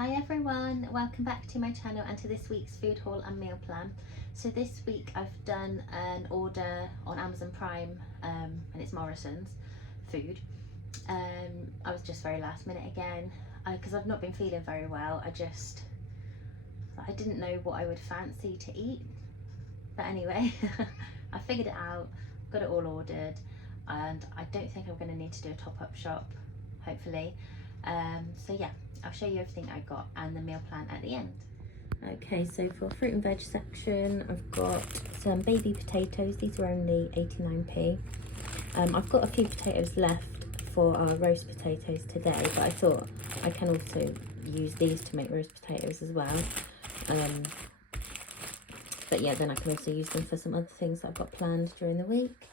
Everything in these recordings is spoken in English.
Hi everyone, welcome back to my channel and to this week's food haul and meal plan. So this week I've done an order on Amazon Prime and it's Morrisons food. I was just very last minute again because I've not been feeling very well. I didn't know what I would fancy to eat, but anyway I figured it out, got it all ordered, and I don't think I'm going to need to do a top-up shop, hopefully. So yeah, I'll show you everything I got and the meal plan at the end. Okay, so for fruit and veg section, I've got some baby potatoes. These are only 89p. I've got a few potatoes left for our roast potatoes today, but I thought I can also use these to make roast potatoes as well. But yeah, then I can also use them for some other things that I've got planned during the week.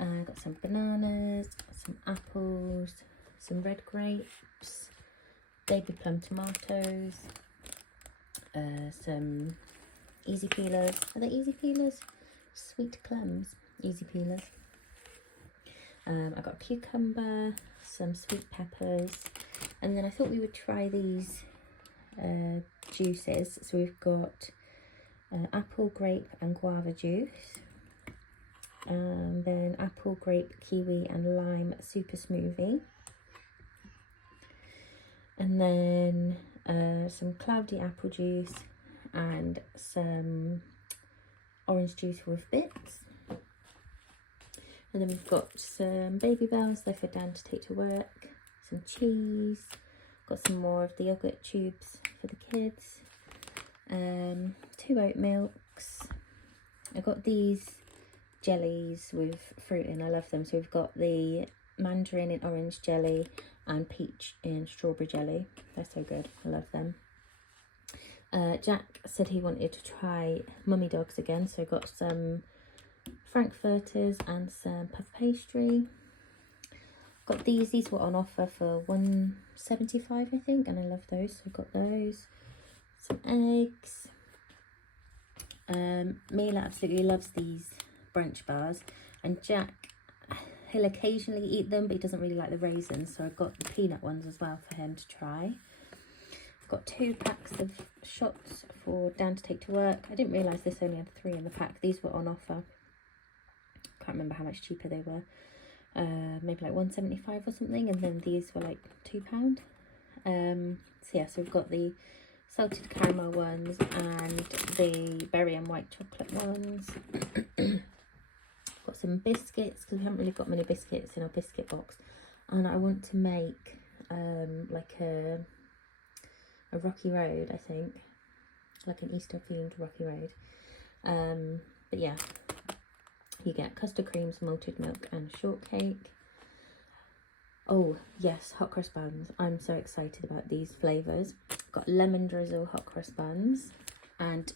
I've got some bananas, some apples, some red grapes, baby plum tomatoes, some easy peelers. Are they easy peelers? Sweet plums, easy peelers. I got a cucumber, some sweet peppers, and then I thought we would try these juices. So we've got apple, grape and guava juice, and then apple, grape, kiwi and lime super smoothie, and then some cloudy apple juice and some orange juice with bits. And then we've got some baby bells, they're for Dan to take to work, some cheese, got some more of the yogurt tubes for the kids, 2 oat milks. I got these jellies with fruit in, I love them. So we've got the mandarin in orange jelly and peach in strawberry jelly. They're so good, I love them. Jack said he wanted to try mummy dogs again, so I got some frankfurters and some puff pastry. Got these were on offer for £1.75 I think, and I love those, so I got those. Some eggs. Mila absolutely loves these brunch bars, and Jack, he'll occasionally eat them, but he doesn't really like the raisins, so I've got the peanut ones as well for him to try. I've got 2 packs of shots for Dan to take to work. I didn't realise this only had 3 in the pack. These were on offer. Can't remember how much cheaper they were. Maybe like £1.75 or something, and then these were like £2. So yeah, so we've got the salted caramel ones and the berry and white chocolate ones. Got some biscuits because we haven't really got many biscuits in our biscuit box, and I want to make like a Rocky Road, I think, like an Easter themed Rocky Road. But yeah, you get custard creams, malted milk and shortcake. Oh yes, hot cross buns. I'm so excited about these flavours. Got lemon drizzle hot cross buns and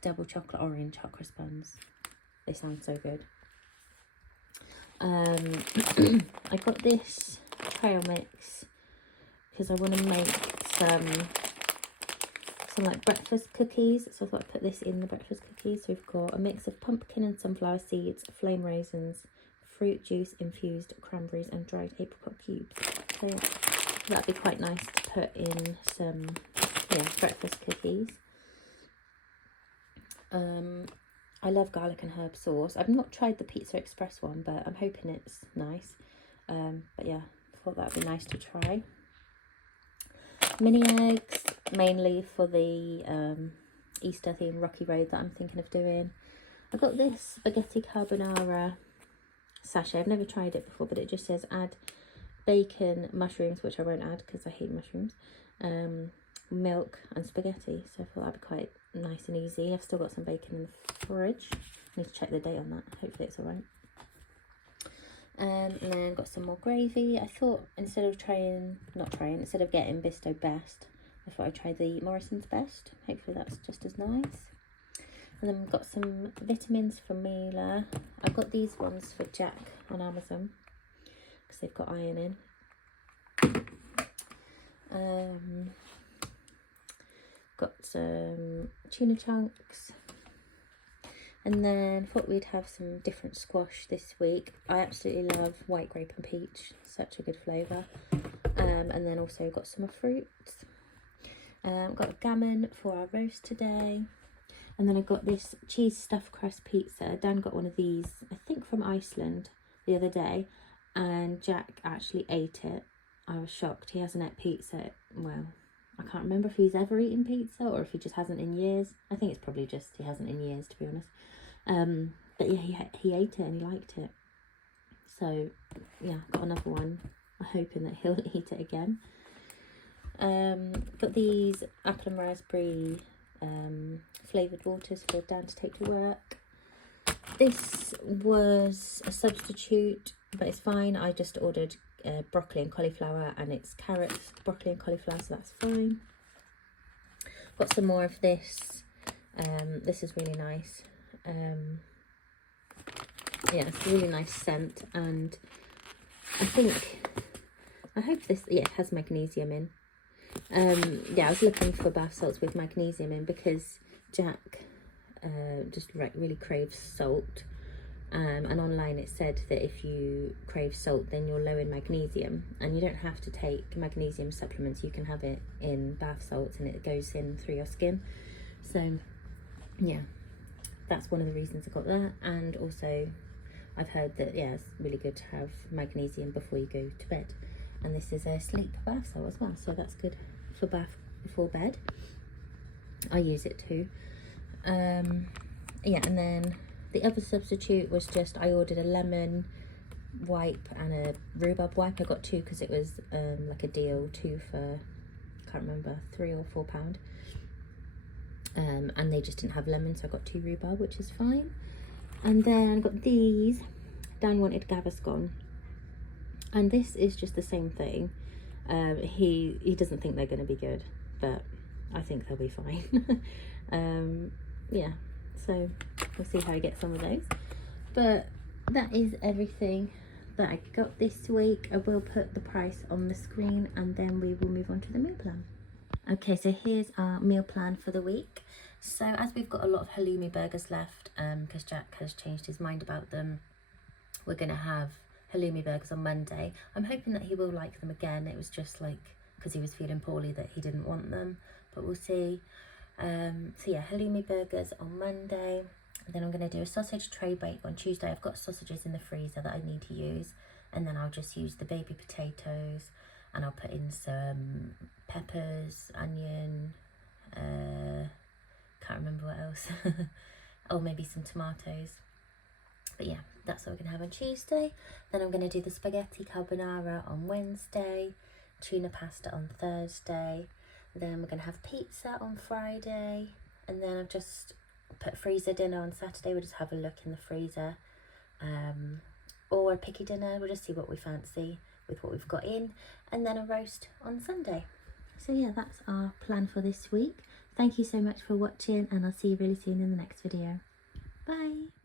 double chocolate orange hot cross buns. They sound so good. I got this trail mix because I want to make some like breakfast cookies, so I thought I'd put this in the breakfast cookies. So we've got a mix of pumpkin and sunflower seeds, flame raisins, fruit juice, infused cranberries and dried apricot cubes. So yeah, that'd be quite nice to put in some breakfast cookies. I love garlic and herb sauce. I've not tried the Pizza Express one, but I'm hoping it's nice. But yeah, I thought that would be nice to try. Mini eggs, mainly for the Easter themed Rocky Road that I'm thinking of doing. I got this spaghetti carbonara sachet. I've never tried it before, but it just says add bacon, mushrooms, which I won't add because I hate mushrooms, milk and spaghetti. So I thought that'd be quite nice and easy. I've still got some bacon in the fridge. I need to check the date on that. Hopefully it's alright. And then got some more gravy. I thought instead of getting Bisto Best, I thought I'd try the Morrisons Best. Hopefully that's just as nice. And then we've got some vitamins from Mila. I've got these ones for Jack on Amazon because they've got iron in. Got some tuna chunks, and then thought we'd have some different squash this week. I absolutely love white grape and peach, such a good flavour. And then also got some fruits. Got gammon for our roast today. And then I got this cheese stuffed crust pizza. Dan got one of these, I think from Iceland, the other day. And Jack actually ate it. I was shocked. He hasn't ate pizza. Well, I can't remember if he's ever eaten pizza or if he just hasn't in years. I think it's probably just he hasn't in years, to be honest. But yeah, he ate it and he liked it. So yeah, got another one. I'm hoping that he'll eat it again. Got these apple and raspberry flavoured waters for Dan to take to work. This was a substitute, but it's fine. I just ordered broccoli and cauliflower, and it's carrots, broccoli and cauliflower, so that's fine. Got some more of this. This is really nice. Yeah, it's a really nice scent, and I hope this, yeah, it has magnesium in. Yeah, I was looking for bath salts with magnesium in because Jack just really craves salt, and online it said that if you crave salt then you're low in magnesium, and you don't have to take magnesium supplements. You can have it in bath salts and it goes in through your skin. So yeah, that's one of the reasons I got that. And also I've heard that, yeah, it's really good to have magnesium before you go to bed, and this is a sleep bath salt as well, so that's good for bath before bed. I use it too. Yeah, and then the other substitute was just, I ordered a lemon wipe and a rhubarb wipe. I got two because it was like a deal, 2 for, I can't remember, £3 or £4. And they just didn't have lemon, so I got 2 rhubarb, which is fine. And then I got these. Dan wanted Gaviscon, and this is just the same thing. He doesn't think they're going to be good, but I think they'll be fine. Yeah, so we'll see how I get some of those. But that is everything that I got this week. I will put the price on the screen, and then we will move on to the meal plan. Okay, so here's our meal plan for the week. So as we've got a lot of halloumi burgers left, because Jack has changed his mind about them, we're going to have halloumi burgers on Monday. I'm hoping that he will like them again. It was just like because he was feeling poorly that he didn't want them, but we'll see. So yeah, halloumi burgers on Monday. And then I'm going to do a sausage tray bake on Tuesday. I've got sausages in the freezer that I need to use, and then I'll just use the baby potatoes, and I'll put in some peppers, onion, can't remember what else. Oh, maybe some tomatoes. But yeah, that's what we're going to have on Tuesday. Then I'm going to do the spaghetti carbonara on Wednesday, tuna pasta on Thursday. Then we're going to have pizza on Friday. And then I've just put freezer dinner on Saturday. We'll just have a look in the freezer. Or a picky dinner. We'll just see what we fancy with what we've got in. And then a roast on Sunday. So yeah, that's our plan for this week. Thank you so much for watching, and I'll see you really soon in the next video. Bye!